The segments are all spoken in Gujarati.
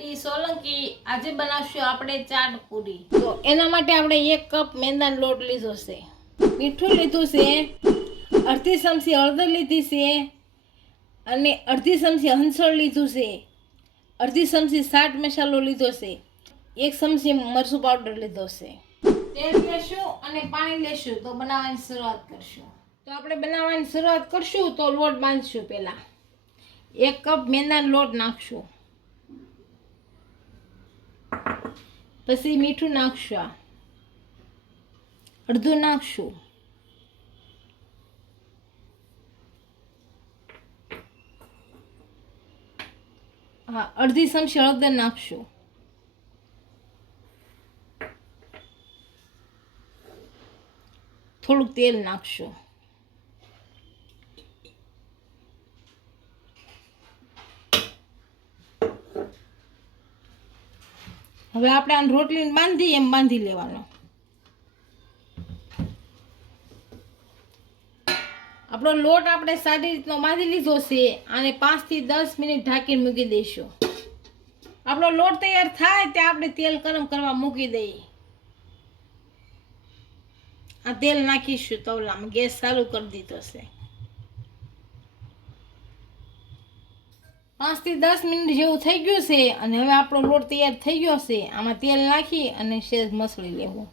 ડી સોલંકી આજે બનાવશું આપણે ચાટ પૂરી. તો એના માટે આપણે એક કપ મેંદાનો લોટ લીધો છે. મીઠું લીધું છે અડધી ચમચી હળદર લીધી છે અને અડધી ચમચી હંસળ લીધું છે. અડધી ચમચી સાટ મસાલો લીધો છે. એક ચમચી મરચું પાવડર લીધો છે. તેલ લેશું અને પાણી લેશું તો બનાવવાની શરૂઆત કરશું. તો આપણે બનાવવાની શરૂઆત કરશું તો લોટ બાંધશું પહેલાં. એક કપ મેંદાનો લોટ નાખશું. પછી મીઠું નાખશું આ. અડધું નાખશું. હા અડધી ચમચી હળદર નાખશું. થોડુંક તેલ નાખશું. હવે આપણે આ રોટલીને બાંધી એમ બાંધી લેવાનો. આપણો લોટ આપણે સારી રીતનો બાંધી લીધો છે અને પાંચથી દસ મિનિટ ઢાંકીને મૂકી દઈશું. આપણો લોટ તૈયાર થાય ત્યાં આપણે તેલ ગરમ કરવા મૂકી દઈએ. આ તેલ નાખીશું તવલામાં, ગેસ ચાલુ કરી દીધો છે. પાંચથી દસ મિનિટ જેવું થઈ ગયું છે અને હવે આપણો લોટ તૈયાર થઈ ગયો છે. આમાં તેલ નાખી અને શેષ મસળી લેવું.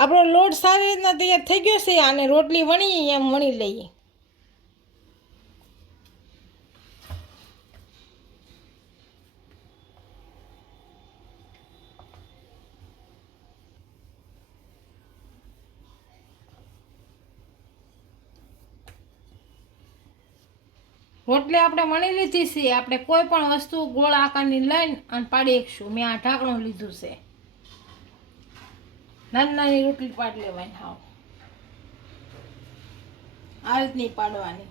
આપણો લોટ સારી રીતના તૈયાર થઈ ગયો છે અને રોટલી વણી એમ વણી લઈએ. રોટલી આપણે વણી લીધી છે. આપણે કોઈ પણ વસ્તુ ગોળ આકારની લઈને અને પાડી એકશું મેં આ ઢાંકણું લીધું છે. નાની નાની રોટલી પાડી લેવાની હાવ. આ રીતની પાડવાની.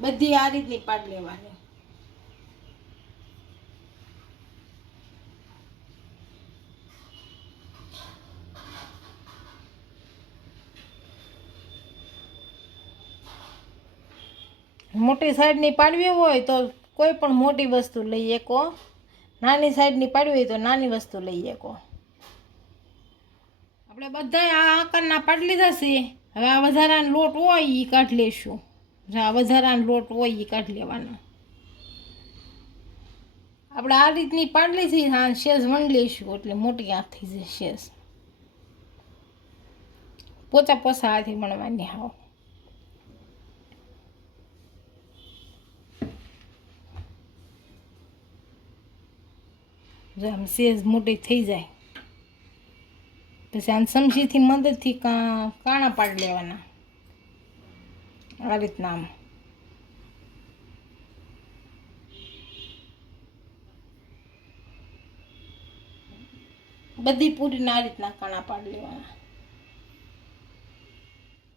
બધી આ રીતની પાડી લેવાની. મોટી સાઈડની પાડવી હોય તો કોઈ પણ મોટી વસ્તુ લઈ શકો. નાની સાઈડની પાડવી હોય તો નાની વસ્તુ લઈ શકો. આપણે બધા આ આકારના પાડી લીધા છે. હવે આ વધારાનો લોટ હોય એ કાઢી લેશું. આ વધારાનો લોટ હોય એ કાઢી લેવાનો. આપણે આ રીતની પાડલી છે હા શેષ વણી લઈશું એટલે મોટી આંખ થઈ જશે શેષ પોચા પોસા હાથી વણવાની હાવ. જો આમ સેજ મોટી થઈ જાય. પછી આમ સમજીથી મદદથી કાણા પાડી લેવાના. આ રીતના આમ. બધી પૂરીને આ રીતના કાણા પાડી લેવાના.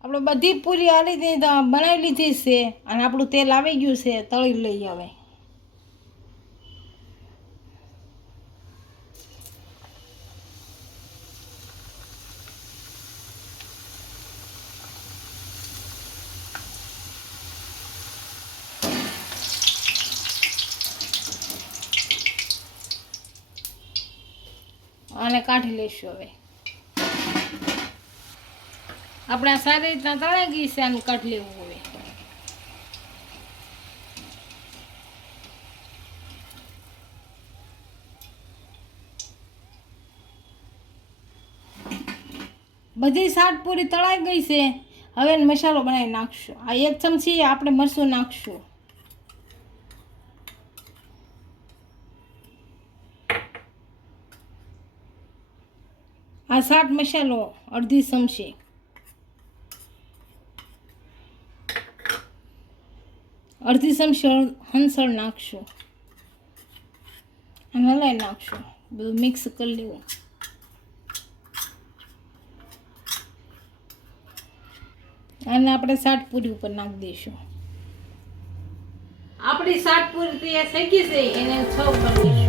આપણે બધી પૂરી આ રીતે બનાવી લીધી છે, અને આપણું તેલ આવી ગયું છે, તળી લઈએ હવે. આને કાઢી લઈશું હવે. આપણે સારી રીતના તળાઈ ગઈ છે, આનું કાઢી લેવું હવે. બધી શાક પૂરી તળાઈ ગઈ છે. હવે મસાલો બનાવી નાખશું. આ એક ચમચી આપણે મરચું નાખશું. આ શાક મસાલો અડધી ચમચી. અડધી ચમચી હંસળ નાખશું. અને હલાવી નાખશું. બધું મિક્સ કરી લેવું. અને આપણે સાત પૂરી ઉપર નાખી દઈશું. આપણી સાત પૂરી તૈયાર થઈ ગઈ છે. એને છ કરી દઈશું